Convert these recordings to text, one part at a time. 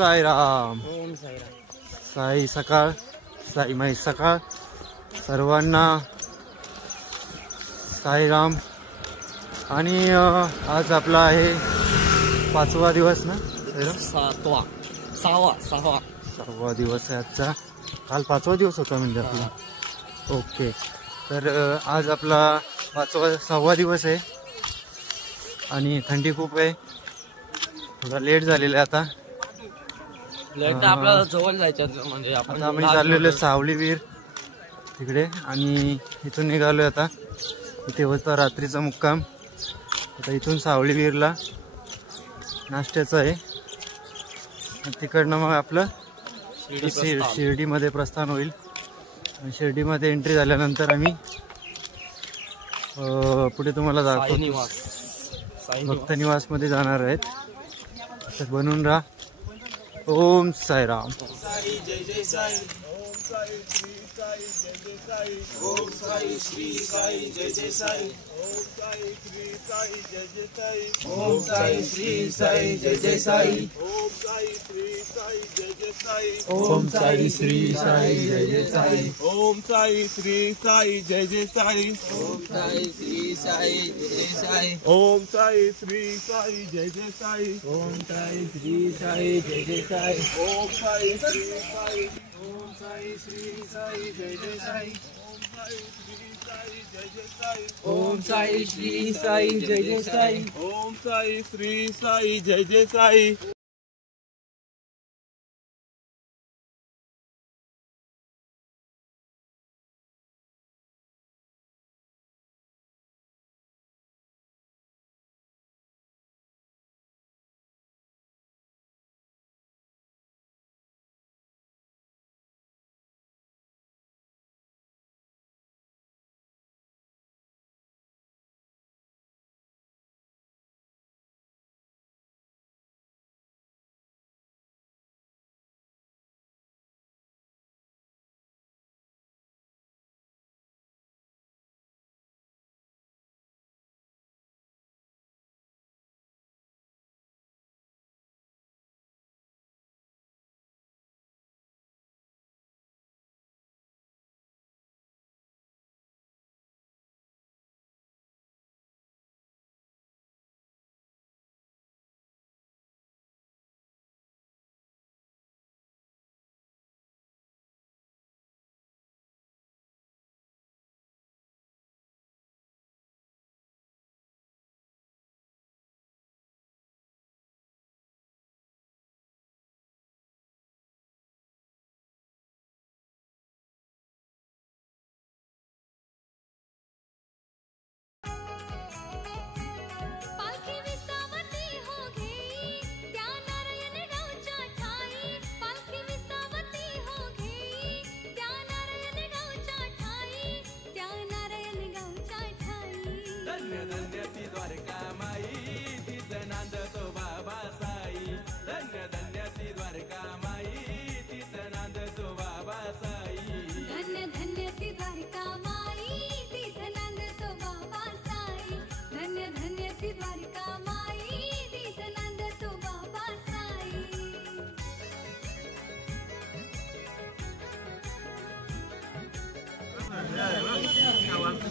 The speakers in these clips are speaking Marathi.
साईराम. ओम साईराम. साई सकाळ, साई माई सकाळ. सर्वांना साईराम. आणि आज आपला आहे 5वा दिवस ना? 6वा दिवस आहे आजचा. काल 5वा दिवस होता म्हणजे आपला. ओके. तर आज आपला 6वा दिवस आहे आणि थंडी खूप आहे. थोडा लेट झालेला आहे आता. आपल्याला जवळ जायचं म्हणजे आपण आम्ही चाललेलो सावली विहीर तिकडे आणि इथून निघालोय आता. इथे होता रात्रीचा मुक्काम. आता इथून सावली विहीरला नाश्त्याचं आहे. तिकडनं मग आपलं शिर्डीमध्ये प्रस्थान होईल. शिर्डीमध्ये एंट्री झाल्यानंतर आम्ही पुढे तुम्हाला दाखवतो. भक्त निवासमध्ये जाणार आहेत. तर बनून राहा. ओम साईराम. जय जय साई. ओम साई श्री साई जय जय साई. ओम साई श्री साई जय जय साई. ओम साई श्री साई जय जय साई. ओम साई श्री साई जय जय साई. ओम साई श्री साई जय जय साई. ओम साई श्री साई जय जय साई. ओम साई श्री साई जय जय साई. ओम साई श्री साई जय जय साई. ओम साई श्री साई जय जय साई. ओम साई श्री साई जय जय साई. ओम साई श्री साई. ओम साई श्री साई जय जय साई. ओम साई श्री साई जय जय साई. ओम साई श्री साई जय जय साई.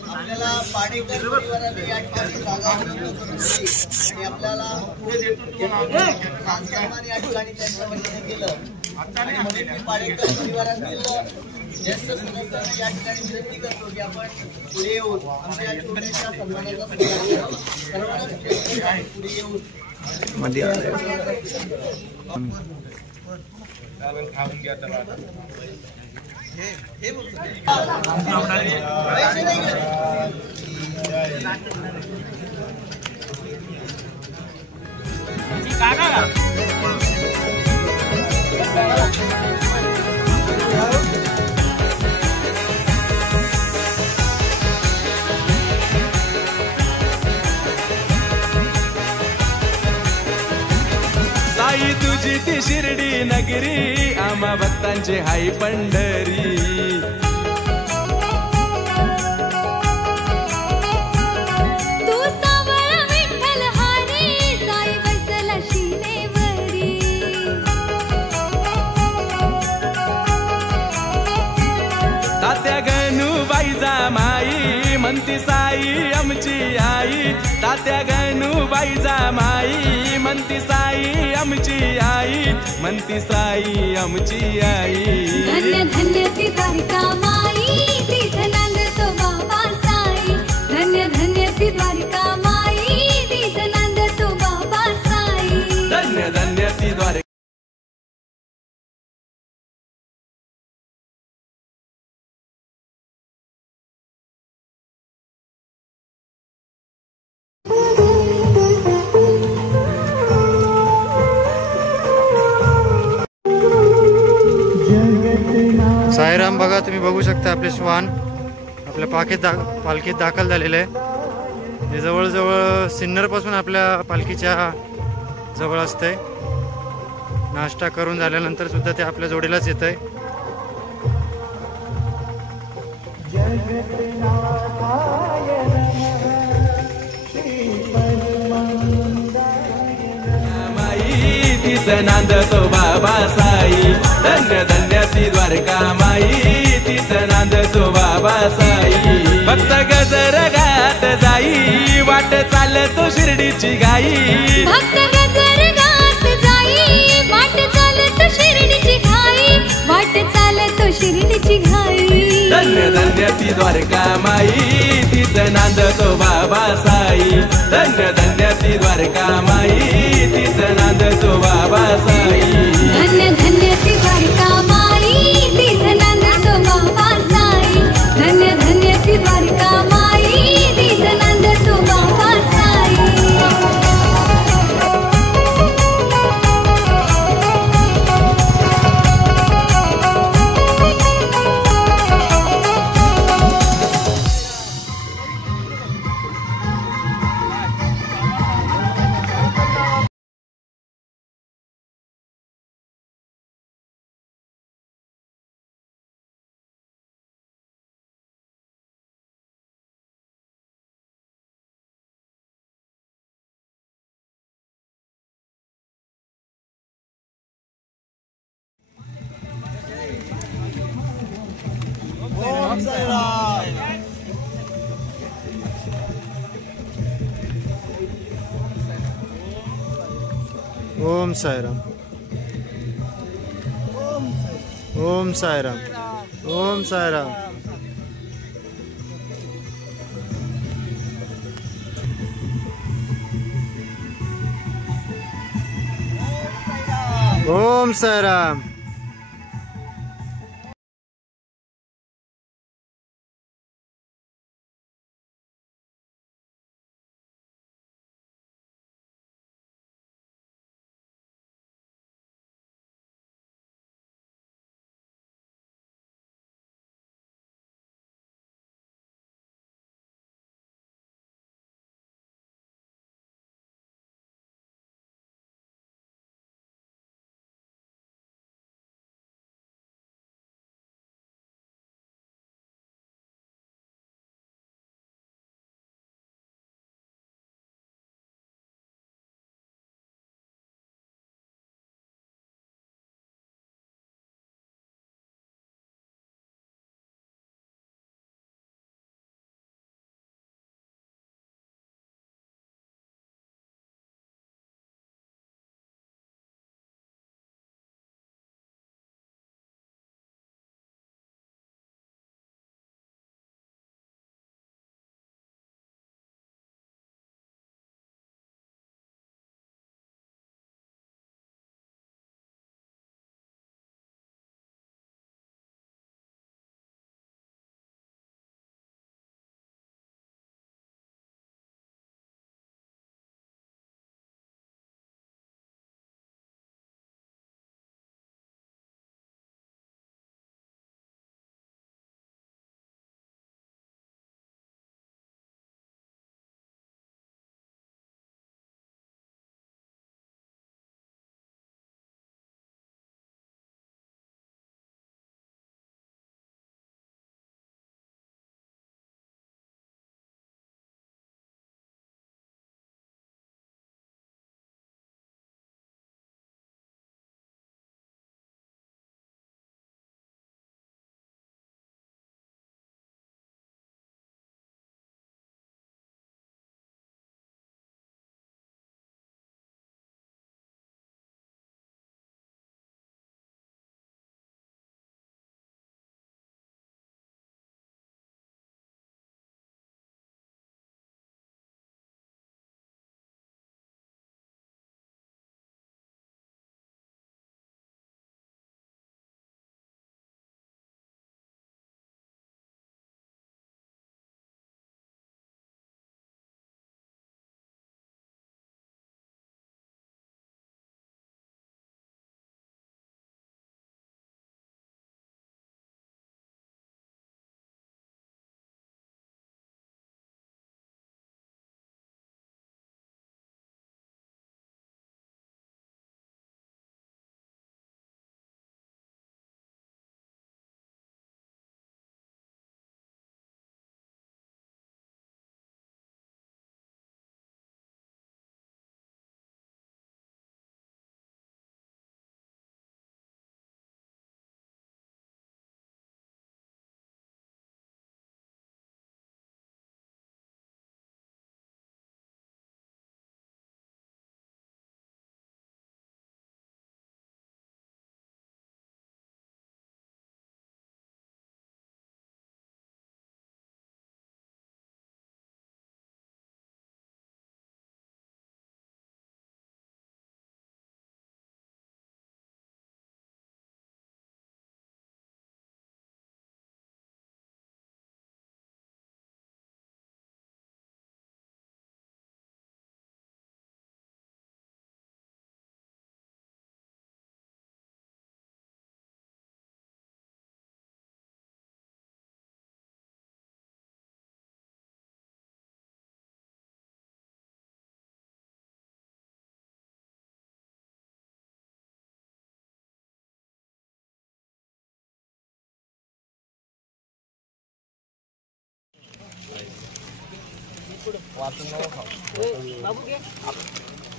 आपल्याला पाडेकर परिवाराने या ठिकाणी जागा आणि आपल्याला मानसन्मान या ठिकाणी त्यांच्या वतीने केलं आणि म्हणून मी पाडेकर परिवारातील ज्येष्ठ सदस्यांना या ठिकाणी विनंती करतो की आपण पुढे येऊन आमच्या या छोट्याशा सन्मानाचा सर्वांना पुढे येऊन मध्ये खाऊन घ्या हे बोलतो साई तुझी ती शिर्डी नगरी आम्हा भक्तांची हाई पंढरी तात्या गणूबाईचा माई म्हणती साई आमची आई, तात्या गणूबाईचा माई म्हणती साई आमची आई, म्हणती साई आमची आई। धन्य धन्य ती द्वारिका माई, तिथे नांदतो बाबा साई। धन्य धन्य ती द्वारिका माई, तिथे नांदतो बाबा साई। धन्य धन्य ती द्वारिका। साईराम बघा, तुम्ही बघू शकता आपले श्वान आपल्या पालखीत दाखल झालेले आहे। हे जवळजवळ सिन्नर पासून आपल्या पालखीच्या जवळ असते। नाश्ता करून झाल्यानंतर सुद्धा ते आपल्या जोडीलाच येत आहे। तिथं नांदतो बाबा साई, धन्य धन्य ती द्वारका माई, तिथं नांदतो बाबा साई। भक्त गजर गात जाई, वाट चालतो शिर्डीची गाई। भक्त गजर गात जाई, वाट चालतो शिर्डीची घाई, वाट चालतो शिर्डीची घाई। धन्य धन्य ती द्वारका माई, तिथं नांदतो बाबा साई। धन्य धन्य ती द्वारका माई, तिथं नांदतो बाबा साई। धन्य धन्य ती द्वारिका माई, तिथे नांदतो बाबा साई। धन्य धन्य ती द्वारिका माई, तिथे नांदतो बाबा साई। ओम साईराम। ओम साईराम, ओम साईराम, ओम साईराम। ओम साईराम।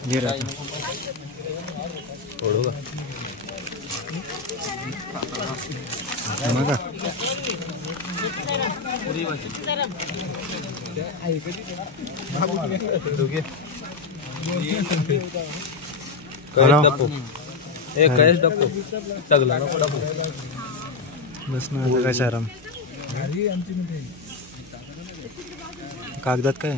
घे रे. बघा. हॅलो. बस ना आता काय साराम. कागदात काय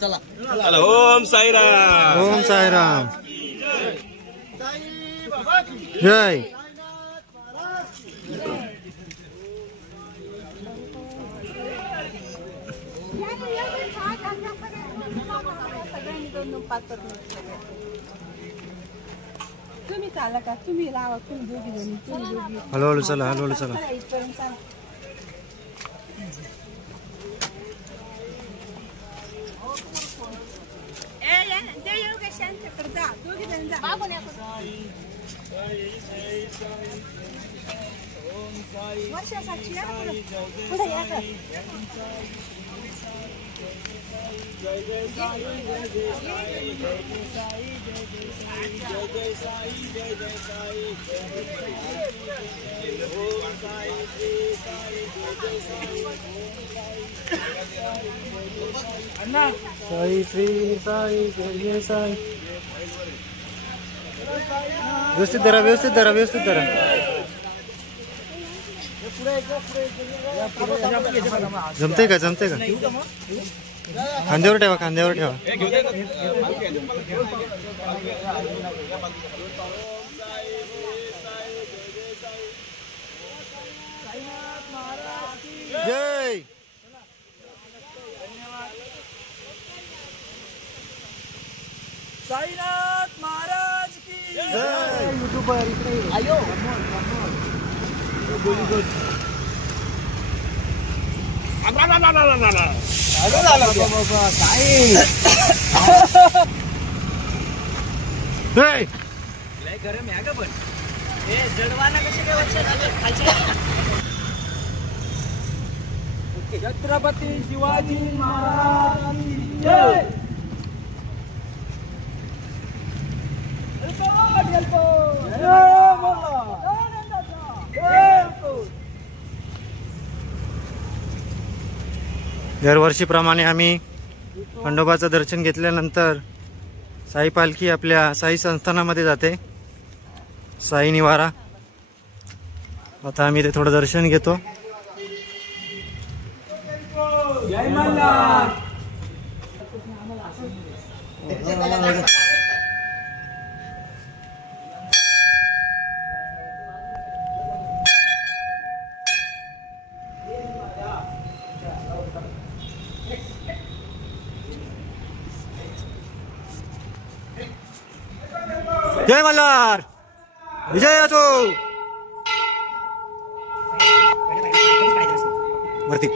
चला. ओम साईराम. ओम साईराम. जय. तुम्ही चाला का तुम्ही लावा तुम्ही दोघी जणी तुम्ही दोघी हळूहळू चला हळूहळू चला. इथपर्यंत चाला. वर्षासाठी या ना पुढे या का. साई श्री साई जय साई. व्यवस्थित धरा व्यवस्थित धरा व्यवस्थित धरा. जमते का जमते का. खांद्यावर ठेवा खांद्यावर ठेवा. जय. साईनाथ महाराज की जय. युट्यूबर इकडे आयो. जय. छत्रपती शिवाजी महाराज की जय. दरवर्षीप्रमाणे आम्ही खंडोबाचं दर्शन घेतल्यानंतर साई पालखी आपल्या साई संस्थानामध्ये जाते. साई निवारा. आता आम्ही ते थोडं दर्शन घेतो. जय मल्हार. जय मल्हार. विजय असो. वरती.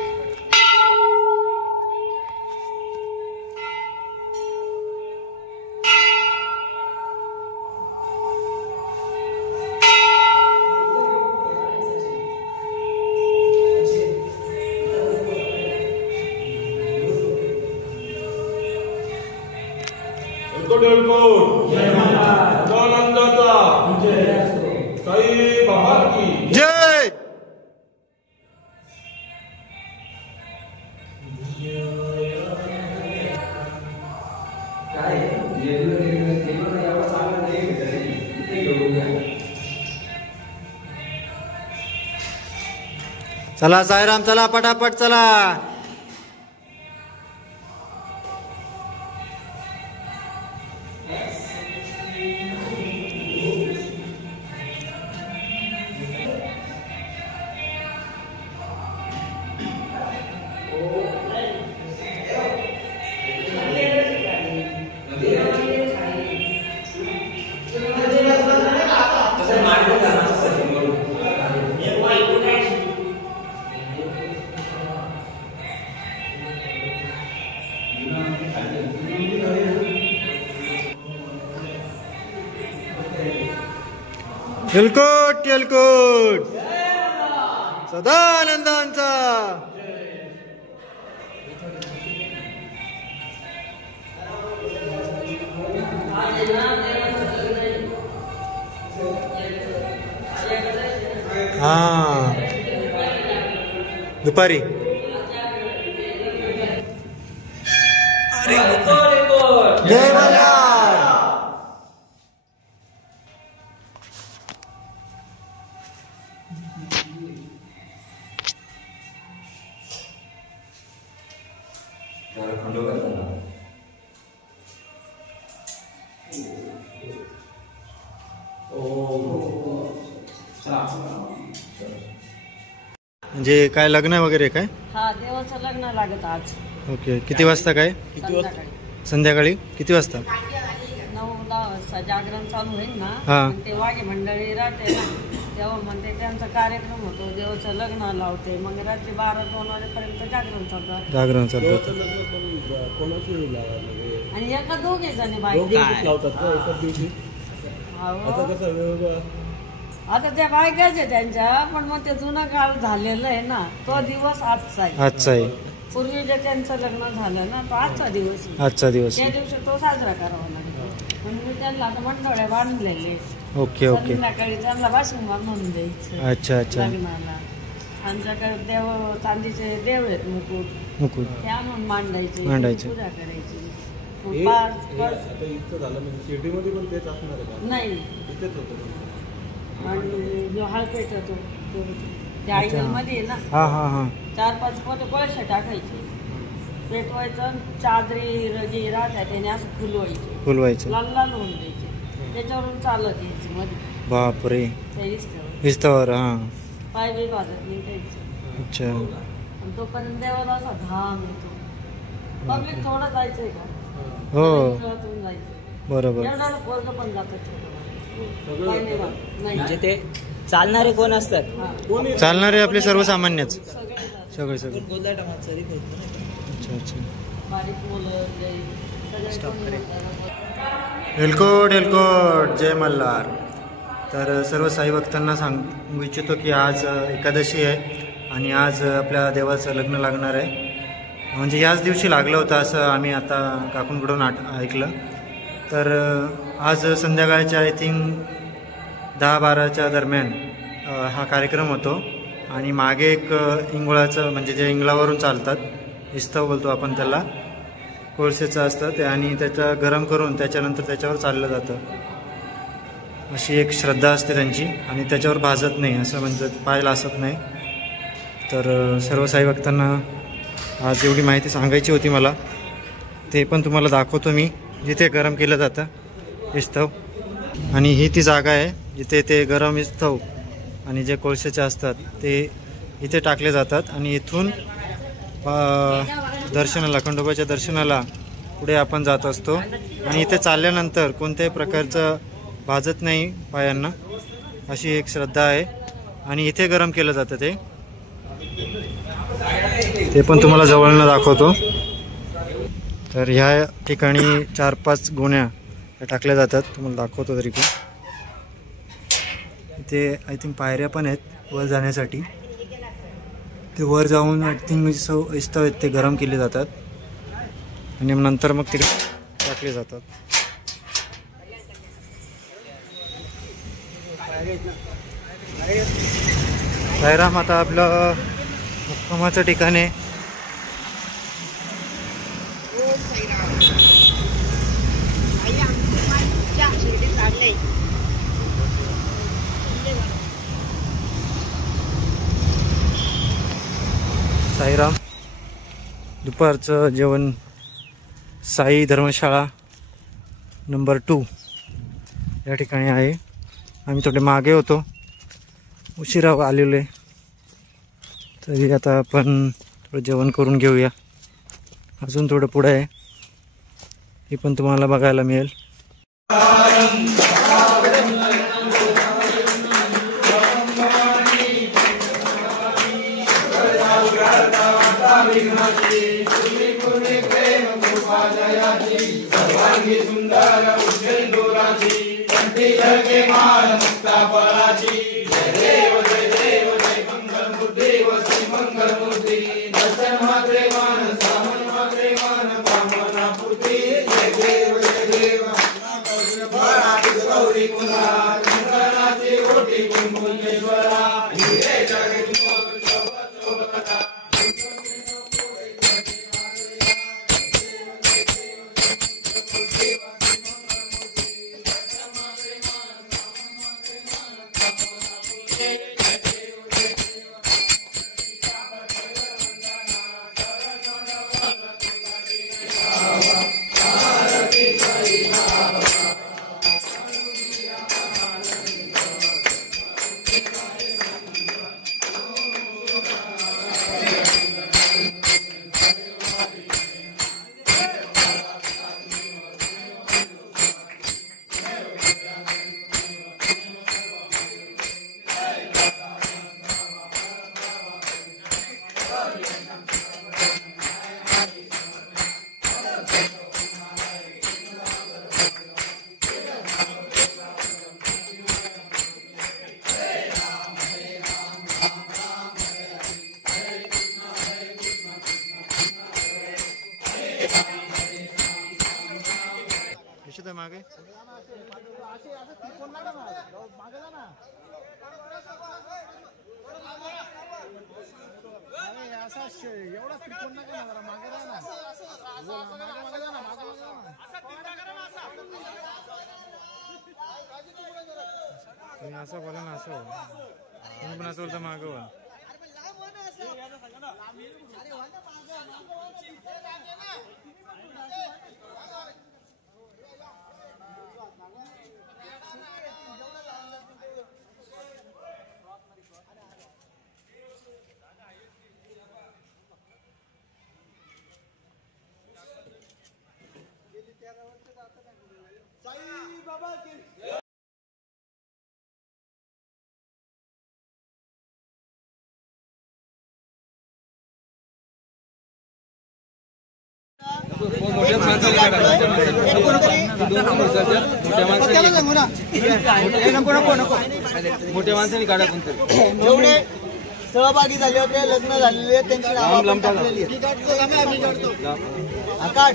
साई बाबा की जय. चला साईराम चला पटापट चला. तेलकोट तेलकोट सदानंदांचा. हा दुपारी जय मल्हार. म्हणजे काय लग्न वगैरे काय? हा देवाचं लग्न लागत आज. ओके. किती वाजता काय? संध्याकाळी संध्याकाळी किती वाजता? 9ला जागरण चालू होईल ना. हा. आणि ते वाघे मंडळी राहते ना तेव्हा म्हणते त्यांचा कार्यक्रम होतो, देवाचं लग्न लावते, मग रात्री 12-2 वाजेपर्यंत जागरण चालतं. जागरण चालू होतं. आणि एका दोघे जणी बायका आता त्या बायकाच आहे त्यांच्या, पण मग ते जुना काळ झालेलं आहे ना, तो दिवस आजचा आहे. आजचा आहे. पूर्वी जे त्यांचं लग्न झालं ना तो आजचा दिवस आहे. आजचा दिवस. त्या दिवशी तो साजरा करावा लागतो. म्हणून मी त्यांना आता मंडोळ्या बांधलेले. Okay okay. संध्याकाळी त्यांना बाशिंग बांधून द्यायचं अच्छा अच्छा. लग्नाला. आमच्याकडे देव चांदीचे देव आहेत मुकुट, मुकुट ते आणून मांडायचे, मांडायचे. पूजा करायची. हे आता इतकं झालं म्हणजे सिटीमध्ये पण तेच असणार आहे का? नाही. इथेच होतं. आणि जो हळपेट होतो त्या आयडल मध्ये आहे ना, हा हा हा. 4-5 पोते कोळशे टाकायचे, पेटवायचं, चादरी रजी राहत्या त्याने असं फुलवायचे, फुलवायचं, लाल लाल होऊन द्यायचे, त्याच्यावरून चालत यायची मध्ये बापरे. त्या इस्त्यावर. इस्तावर. हा. पाय बी भाजत निघायचं. अच्छा. आणि तोपर्यंत देवाला असा घाम येतो. पब्लिक थोडं जायचंय का? हो खेळातून जायचं. बरोबर. एवढा पोरग पण जातं. म्हणजे ते चालणारे कोण असतात? चालणारे आपले सर्वसामान्यच सगळे सगळे सगळे. अच्छा अच्छा. बारीक मुलं एलकोट एलकोट जय मल्हार. तर सर्व साई भक्तांना सांगू इच्छितो की आज एकादशी आहे आणि आज आपल्या देवाचं लग्न लागणार आहे. म्हणजे याच दिवशी लागलं होतं असं आम्ही आता काकूंकडून ऐकलं. तर आज संध्याकाळच्या आय थिंक 10-12च्या दरम्यान हा कार्यक्रम होतो. आणि मागे एक इंगुळाचं म्हणजे जे इंगळावरून चालतात, इस्तव बोलतो आपण त्याला, कोळसेचं असतं ते, आणि त्याचं गरम करून त्याच्यानंतर त्याच्यावर चाललं जातं. अशी एक श्रद्धा असते त्यांची. आणि त्याच्यावर भाजत नाही असं म्हणजे पाय असत नाही. तर सर्व साई भक्तांना आज एवढी माहिती सांगायची होती मला. ते पण तुम्हाला दाखवतो मी, जिथे गरम केलं जातं इस्तव. आणि ही ती जागा आहे जिथे ते गरम इस्तव आणि जे कोळसेचे असतात ते इथे टाकले जातात. आणि इथून दर्शनाला, खंडोबाच्या दर्शनाला पुढे आपण जात असतो. आणि इथे चालल्यानंतर कोणत्याही प्रकारचं भाजत नाही पायांना, अशी एक श्रद्धा आहे. आणि इथे गरम केलं जातं ते पण तुम्हाला जवळनं दाखवतो. तर ह्या ठिकाणी 4-5 गोण्या टाकल्या जातात, तुम्हाला दाखवतो तरी पण. इथे आय थिंक पायऱ्या पण आहेत वर जाण्यासाठी. ते वर जाऊन आय थिंक इस्तव आहेत ते गरम केले जातात आणि नंतर मग तिकडे टाकले जातात. साईराम. आता आपलं मुक्कामाचं ठिकाण आहे. साईराम. दुपारचं जेवण साई धर्मशाळा नंबर 2 या ठिकाणी आहे. आम्ही थोडे मागे होतो, उशिरा आलेलो आहे, तरी आता आपण थोडं जेवण करून घेऊया. अजून थोडं पुढे आहे, हे पण तुम्हाला बघायला मिळेल. सुंदर उज्जैन दोराची विहगे मान मुक्ता फळाची जय देव जय मंगल मूर्ती वसी मंगल मूर्ती दर्शन मात्रे मान सामन मात्रे मान कामना पूर्ती जय देव गौरी कुंदा शंकराची ओटी कुंकुमेश्वरा हिरे जगे मागे एवढा त्रिकोण नका ना जरा मागे जा ना तुम्ही असं बोला ना असं तुम्ही पण असं बोलता मागवा मोठ्या माणसाने काढा कोणतरी जेवढे सहभागी झाले होते लग्न झालेले त्यांची नावं टाकलेली आहेत. काढ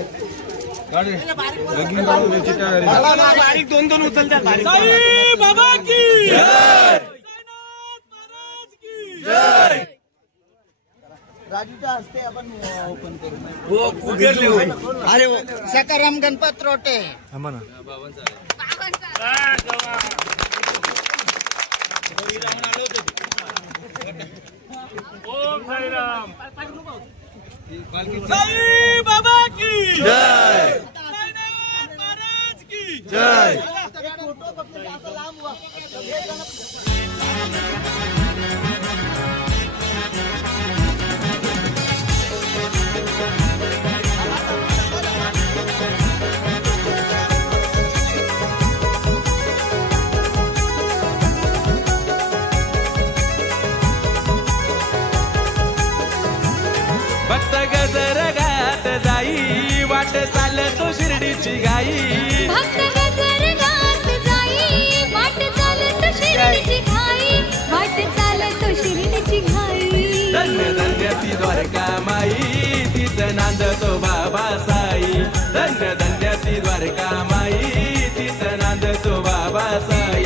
बारीक दोन दोन उचलतात बाबा की राजूच्या हस्ते आपण ओपन करू. अरे सकाराम गणपत रोटे थांबा ना ओम साईराम साई बाबा की जय साईनाथ महाराज की जय. फोटो फक्त जास्त लांब व्हा. भक्त गजर गात जाई वाट चालतो शिर्डीची गाई भक्त गजर गात जाई वाट चालतो शिर्डीची घाई वाट चालतो शिर्डीची घाई धन्य धन्य ती द्वारका माई तिथं नांदतो बाबा साई धन्य धन्य ती द्वारका माई तिथं नांदतो बाबा साई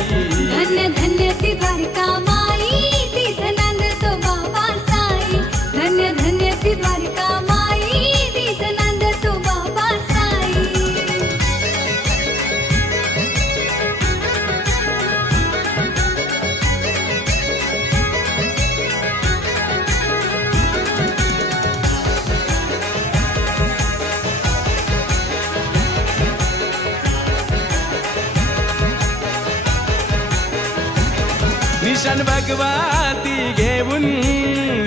धन्य धन्य ती द्वारका माई तिथं नांदतो बाबा साई धन्य धन्य ती द्वारका माई तिथं नांदतो बाबा साई. निशान भगवाती घेऊन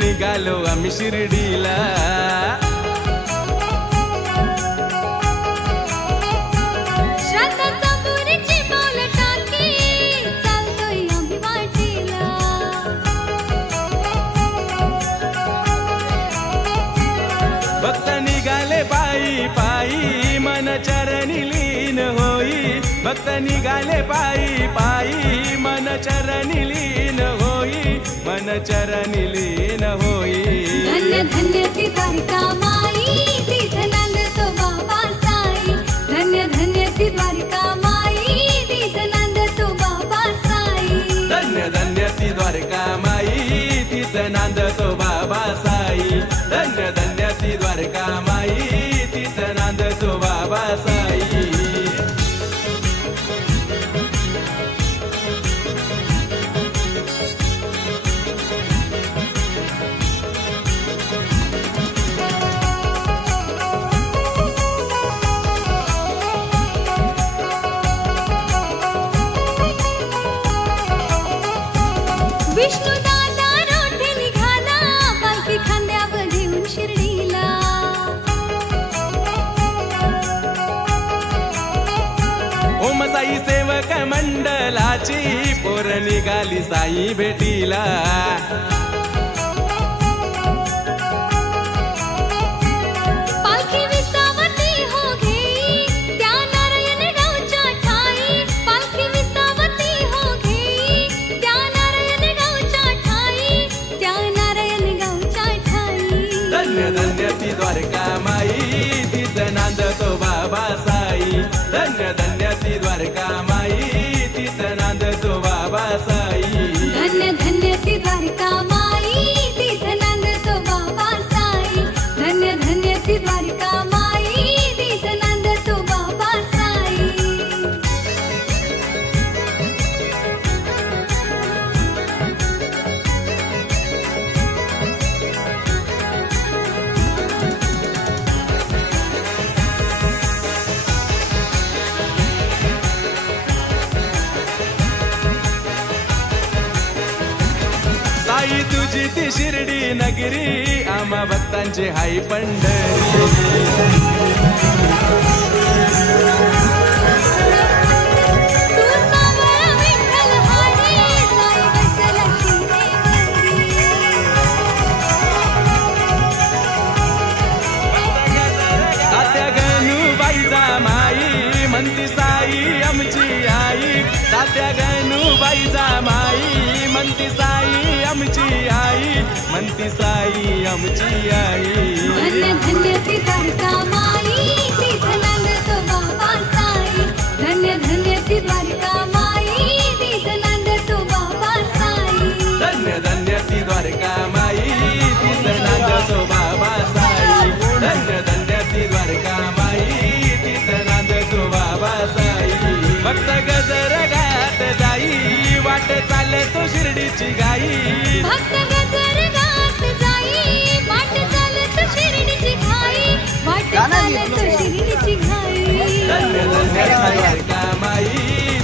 निघालो आम्ही शिर्डीला श्रद्धा सबुरीची पाऊल टाकी चालतोय आम्ही वाटेला भक्त निघाले पायी पायी मन चरणी लीन होई भक्त निघाले पायी पायी मन चरणी लीन होई मन चरणी लीन होई धन्य धन्य ती द्वारिका माई तीथ नांदतो बाबा साई धन्य धन्य ती द्वारिका माई तीथ नांदतो बाबा साई धन्य धन्य ती द्वारका माई तीथ नांदतो बाबा साई धन्य धन्य ती द्वारका माई तीथ नांदतो बाबा साई विष्णू दादा रोठे निघाला पालखी खांद्यावर घेऊन शिर्डीला ओम साई सेवक मंडलाची पोर निघाली साई भेटीला पालखी विसावती हो घेई त्या नारायण गावच्या ठाई पालखी विसावती हो घेई त्या नारायण गावच्या ठाई त्या नारायण गावच्या ठाई धन्य धन्य ती द्वारका माई तीथ नांदतो बाबा साई धन्य धन्य ती द्वारका माई तीथ नांदतो बाबा साई धन्य धन्य ती द्वारिका माई तीथ नांदतो बाबा साई धन्य धन्य ती द्वारिका माई तीथ नांदतो बाबा साई साई तुझी ती शिर्डी नगरी आम्हा भक्तांची हाई पंढरी तू सावळा विठ्ठल हारी साई बसला शिरेवरी तात्या गणूबाईचा माई म्हणती साई आमची आई तात्या गणूबाईचा माई म्हणती साई आमची आई म्हणती साई आमची आई धन्य धन्य ती द्वारका माई तीथ नांदतो बाबा साई धन्य धन्य ती द्वारका माई तीथ नांदतो बाबा साई धन्य धन्य ती द्वारका माई तीथ नांदतो बाबा साई धन्य धन्य ती द्वारका माई तीथ नांदतो बाबा साई भक्त गजर गात जाई वाट चालतो शिर्डीची गाई भक्त गजर गात जाई वाट चालत शिर्डीची घाई वाट चालत शिर्डीची घाई धन्य धन्य ती द्वारका माई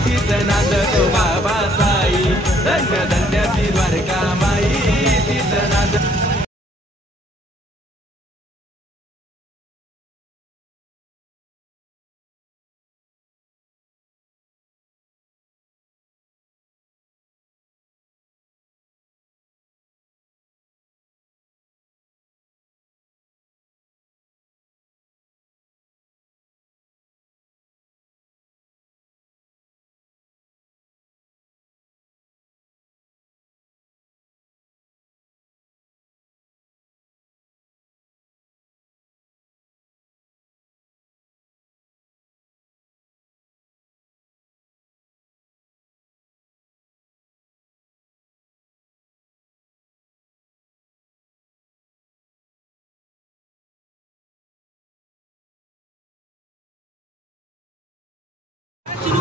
तीथ नांदतो बाबा साई धन्य धन्य ती द्वारका माई तीथ नांद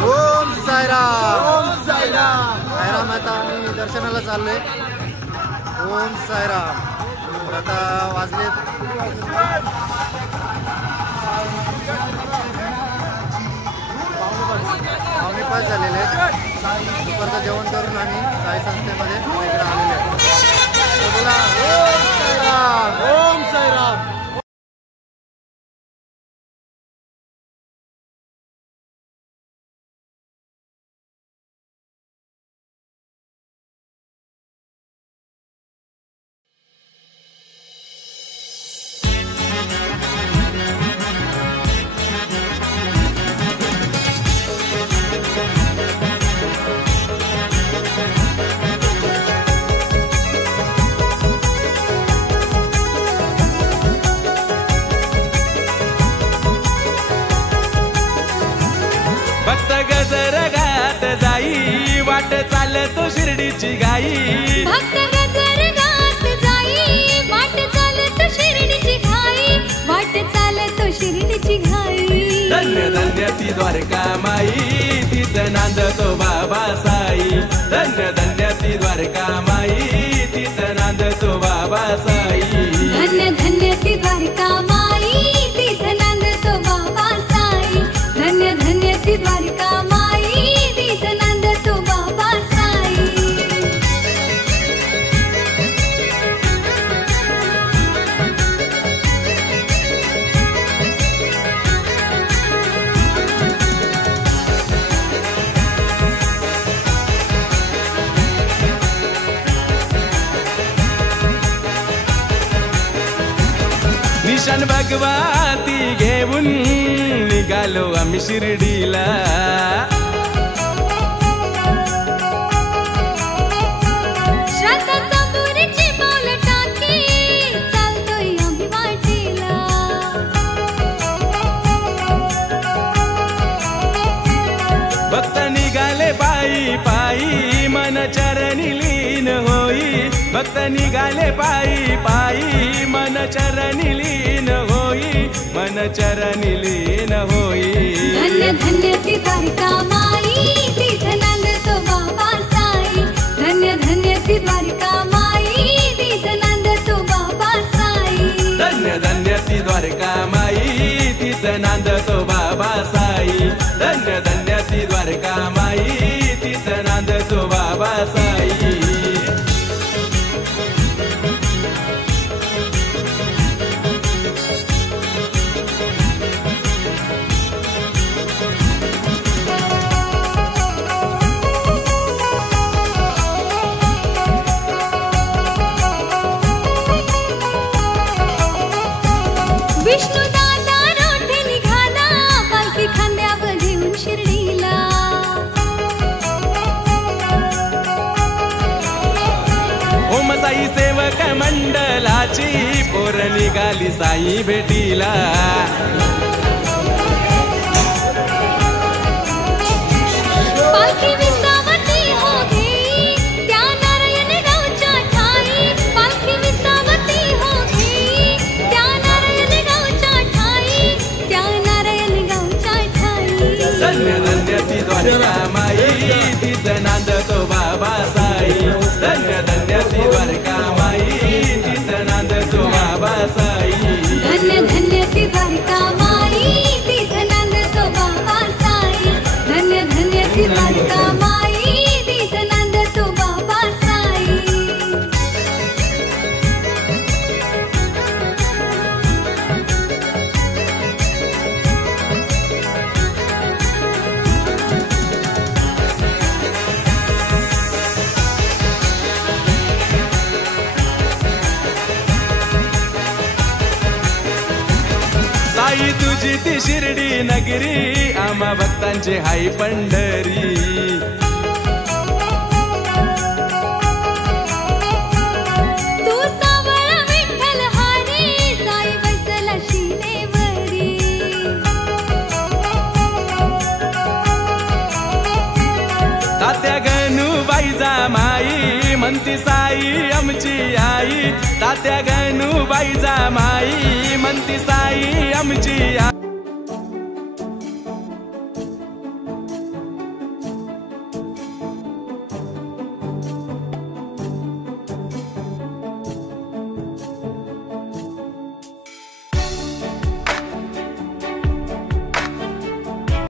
ओम साईराम ओम साईराम साईराम आता आम्ही दर्शनाला चाललोय ओम साईराम तर आता वाजले 5:45 झालेले आहेत दुपारचं जेवण करून आम्ही साई संस्थेमध्ये इकडे आलेले आहेत बोला ओम साईराम ओम साईराम चालतो शिर्डीची गाई भक्त नजर गात जाई वाट चालतो शिर्डीची घाई वाट चालतो शिर्डीची घाई धन्य धन्य ती द्वारका माई तिथं नांदतो बाबा साई धन्य धन्य ती द्वारका माई तिथं नांदतो बाबा साई धन्य धन्य ती द्वारका माई तिथं नांदतो बाबा साई धन्य धन्य ती द्वारका माई तिथं नांदतो बाबा साई निशान भगवती घेऊन निघालो आम्ही शिर्डीला श्रद्धा सबुरीची पाऊल टाकी चालतोय आम्ही वाटेला भक्त निघाले पायी पायी मन चरणी लीन होई भक्त निघाले पायी पायी मन चरणी लीन होई मन चरणी लीन होई धन्य धन्य ती द्वारका माई तिथं नांदतो बाबा साई धन्य धन्य ती द्वारका माई तिथं नांदतो बाबा साई धन्य धन्य ती द्वारका माई तिथं नांदतो बाबा साई धन्य धन्य ती द्वारका माई तिथं नांदतो बाबा साई विष्णू दादा रोठे निघाला पालखी खांद्यावर घेऊन शिर्डीला ओम साई सेवक मंडलाची पोर निघाली साई भेटीला पालखी विसावती हो घेई त्या नारायण गावच्या ठाई पालखी विसावती हो घेई त्या नारायण गावच्या ठाई त्या नारायण गावच्या ठाई धन्य धन्य ती द्वारका माई तिथं नांदतो बाबा साई धन्य धन्य ती द्वारका माई तिथं नांदतो बाबा साई धन्य धन्य ती द्वारका माई तिथं नांदतो बाबा साई धन्य धन्य ती द्वारका माई तिथं नांदतो बाबा साई साई तुझी ती शिर्डी नगरी आम्हा भक्तांची हाई पंढरी तू सावळा विठ्ठल हारी साई बसला शिनेवरी तात्या गणूबाईचा माई म्हणती साई आमची आई तात्या गणूबाईचा माई म्हणती साई आमची आई